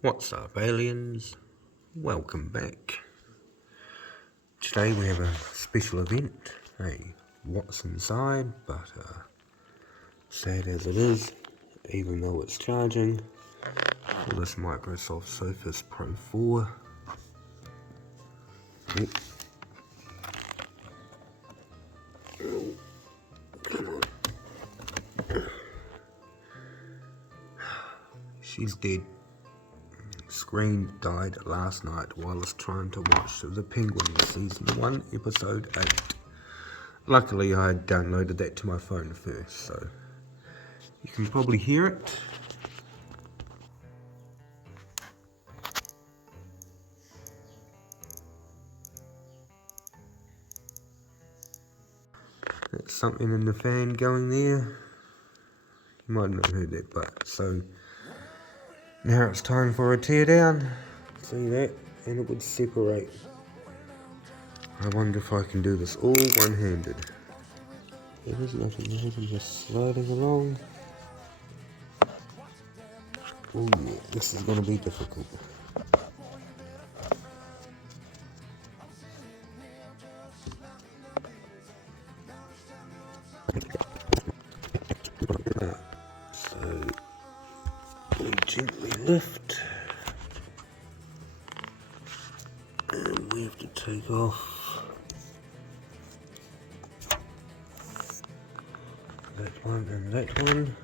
What's up, aliens? Welcome back. Today we have a special event, what's inside, but sad as it is, even though it's charging, for this Microsoft Surface Pro 4. Yep. Oh, come on. She's dead. Screen died last night while I was trying to watch the Penguin Season 1, Episode 8. Luckily I had downloaded that to my phone first, so you can probably hear it. That's something in the fan going there. You might not have heard that, but so now it's time for a teardown. See that? And it would separate. I wonder if I can do this all one-handed. There is nothing more than just sliding along. Oh yeah, this is going to be difficult. So we gently lift, and we have to take off that one and that one.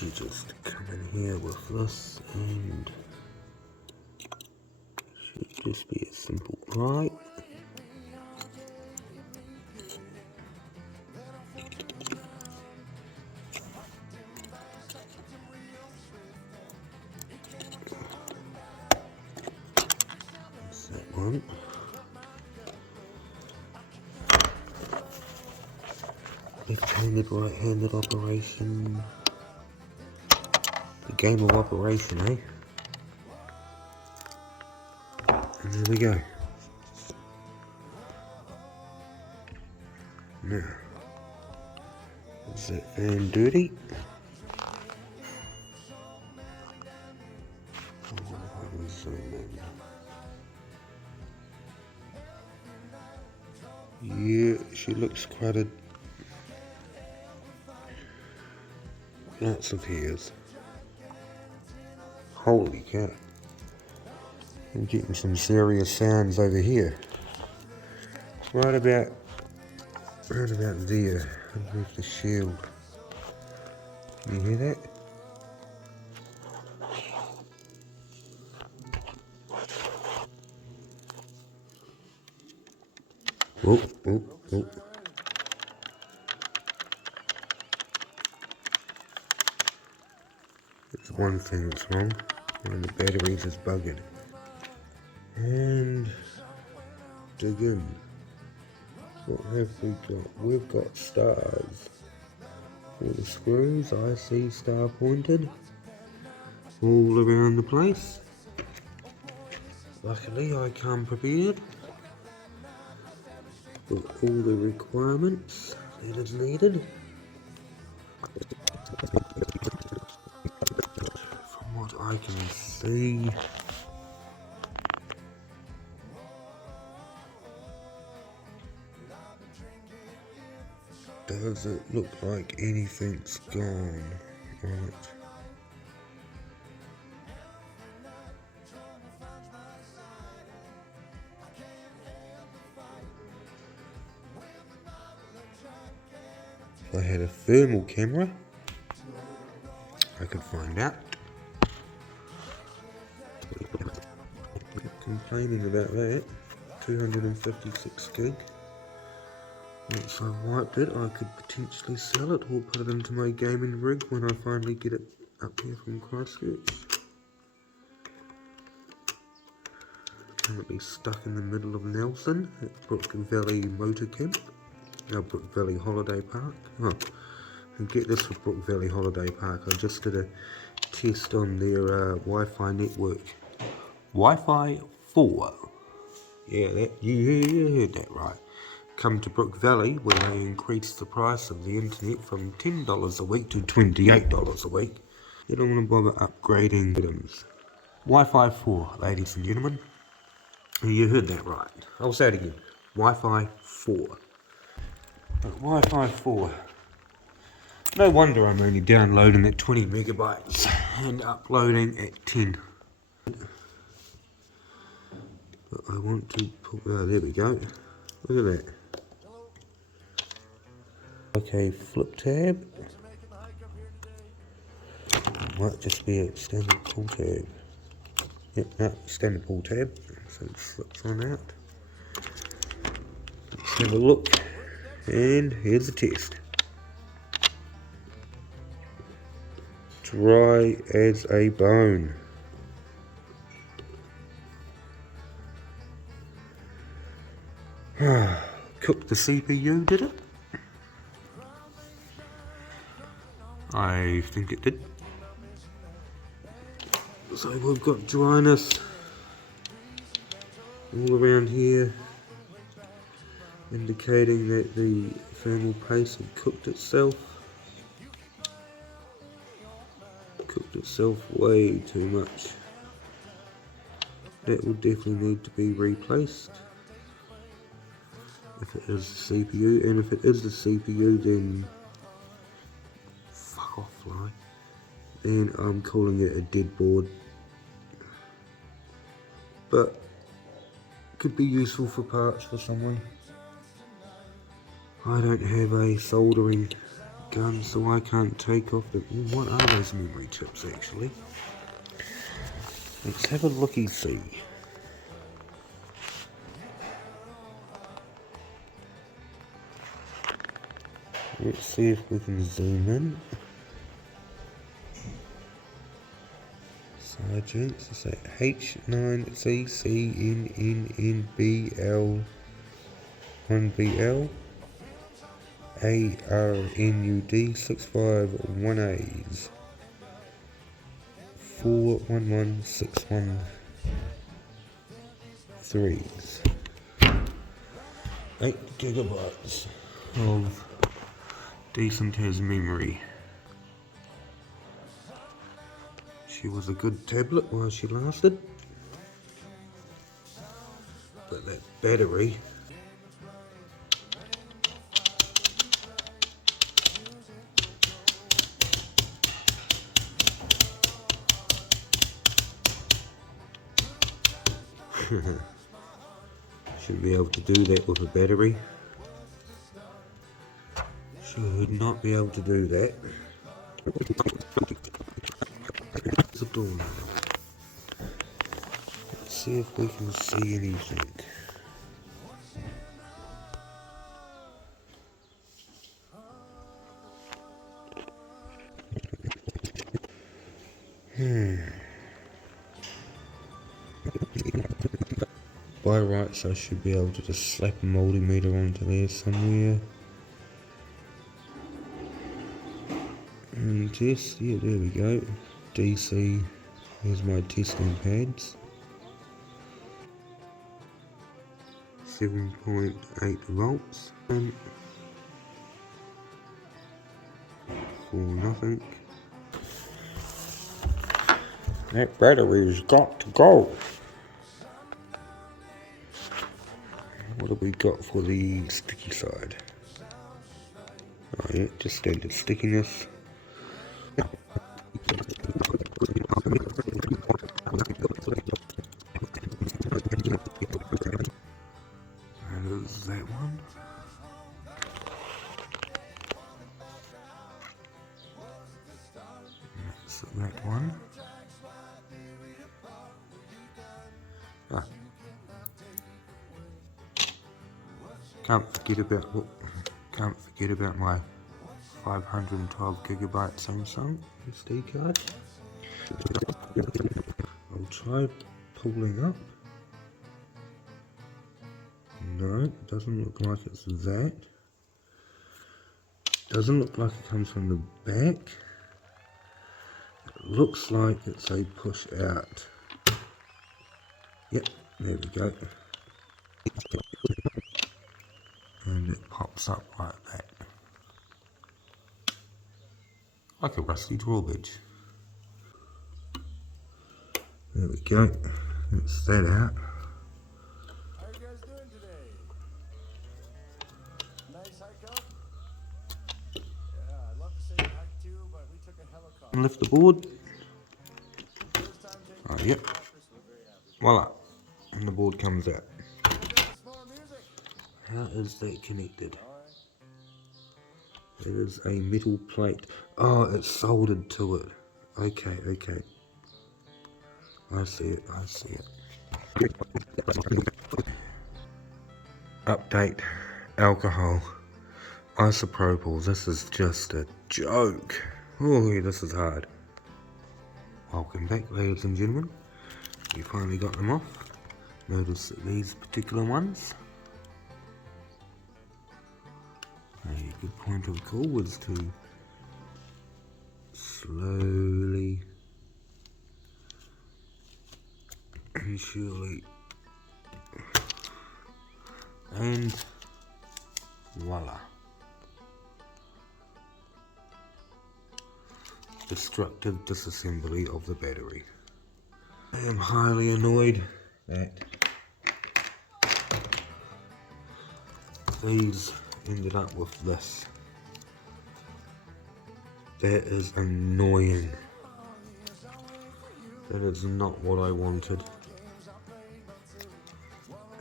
You just come in here with this, and it should just be a simple pry. That's that one. Left-handed, right-handed operation. The game of operation, eh? And there we go. Now, is that fan dirty? Yeah, she looks crowded. Lots of hairs. Holy cow. I'm getting some serious sounds over here. Right about there, underneath the shield. Can you hear that? Oh, oh, oh. That's one thing that's wrong. One of the batteries is buggered. And dig in. What have we got? We've got stars. All the screws I see star pointed all around the place. Luckily I come prepared with all the requirements that is needed. From what I can see, does it look like anything's gone on it? If I had a thermal camera, I could find out. Complaining about that. 256 gig. Once I've wiped it, I could potentially sell it or put it into my gaming rig when I finally get it up here from Christchurch. Currently stuck in the middle of Nelson at Brook Valley Motor Camp. Brook Valley Holiday Park. Oh, and get this for Brook Valley Holiday Park. I just did a test on their Wi-Fi network. Wi-Fi 4. Yeah, you heard that right. Come to Brook Valley where they increased the price of the internet from $10 a week to $28 a week. You don't want to bother upgrading items. Wi-Fi 4, ladies and gentlemen. You heard that right. I'll say it again. Wi-Fi 4. Wi-Fi 4. No wonder I'm only downloading at 20 megabytes and uploading at 10. But I want to put, oh, there we go. Look at that. Okay, flip tab. Might just be a standard pull tab. Yep, no, standard pull tab. So it slips on out. Let's have a look. And here's the test. Dry as a bone. Cooked the CPU, did it? I think it did. So we've got dryness all around here, indicating that the thermal paste had cooked itself. Cooked itself way too much. That will definitely need to be replaced. If it is the CPU, and if it is the CPU, then fuck off, fly. Then I'm calling it a dead board. But could be useful for parts for someone. I don't have a soldering gun, so I can't take off the... What are those memory chips actually? Let's have a looky-see. Let's see if we can zoom in. Sergeants, is that H9CCNNNBL1BL ARNUD 651As 411613s. 8 gigabytes of decent as memory. She was a good tablet while she lasted, but that battery shouldn't be able to do that with a battery. Should not be able to do that. The door now. Let's see if we can see anything. By rights, I should be able to just slap a multimeter onto there somewhere. And test, yeah, there we go. DC, here's my testing pads. 7.8 volts. And for nothing. That battery's got to go. What have we got for the sticky side? Oh yeah, just standard stickiness. That is that one. That's that one. Ah. Can't forget about my 512 gigabyte Samsung SD card. I'll try pulling up. No, it doesn't look like it's that. Doesn't look like it comes from the back. It looks like it's a push out. Yep, there we go. And it pops up like that. Like a rusty drawbridge. There we go. That's that out. How are you guys doing today? Nice hike up? Yeah, I'd love to say hike too, but we took a helicopter. Lift the board. First time taking Oh, a yep. helicopter, so we're very happy. Voila. And the board comes out. Some more music. How is that connected? Alright. It is a metal plate. Oh, it's soldered to it. Okay, okay. I see it, I see it. Update. Alcohol. Isopropyl. This is just a joke. Oh, this is hard. Welcome back, ladies and gentlemen. We finally got them off. Notice that these particular ones. A good point of call was to slowly and surely, and voila. Destructive disassembly of the battery. I am highly annoyed that these ended up with this. That is annoying. That is not what I wanted.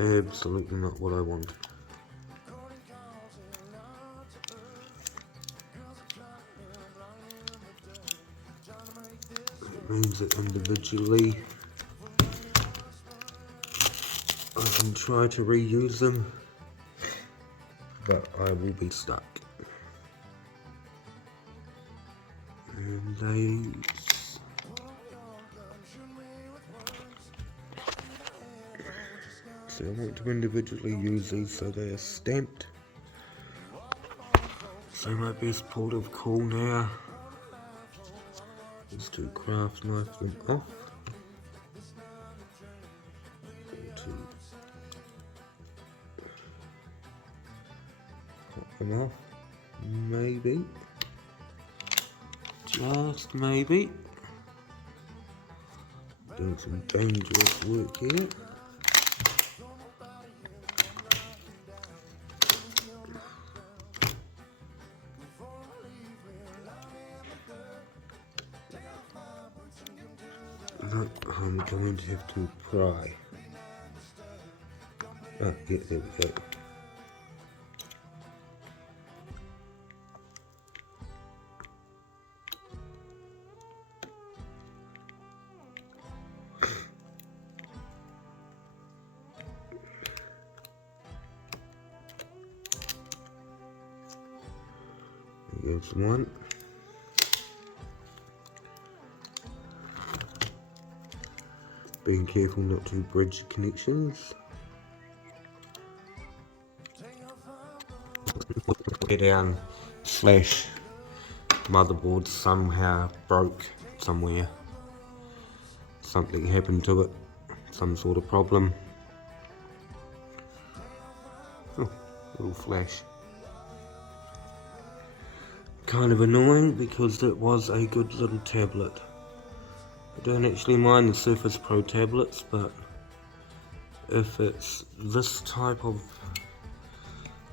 Absolutely not what I wanted. It means that individually I can try to reuse them, but I will be stuck. And these. So I want to individually use these so they are stamped. So my best port of call now is to craft knife them off. Or to pop them off, maybe. Just maybe. Doing some dangerous work here. Look, I'm going to have to pry. Oh, yeah, there we go. There's one. Being careful not to bridge connections. Teardown slash motherboard somehow broke somewhere. Something happened to it. Some sort of problem. Oh, little flash. Kind of annoying because it was a good little tablet. I don't actually mind the Surface Pro tablets, but if it's this type of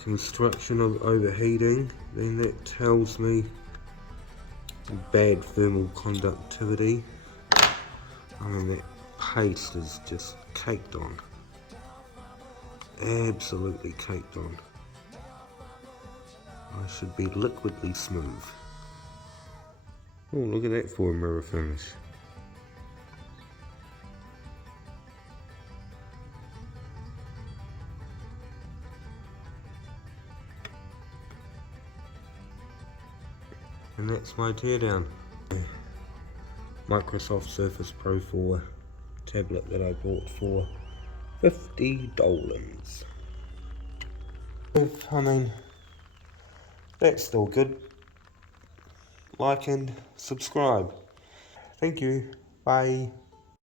construction of overheating, then that tells me bad thermal conductivity. I mean, that paste is just caked on. Absolutely caked on. I should be liquidly smooth. Oh, look at that for a mirror finish. And that's my teardown. Microsoft Surface Pro 4 tablet that I bought for $50. I mean, that's still good. Like and subscribe. Thank you. Bye.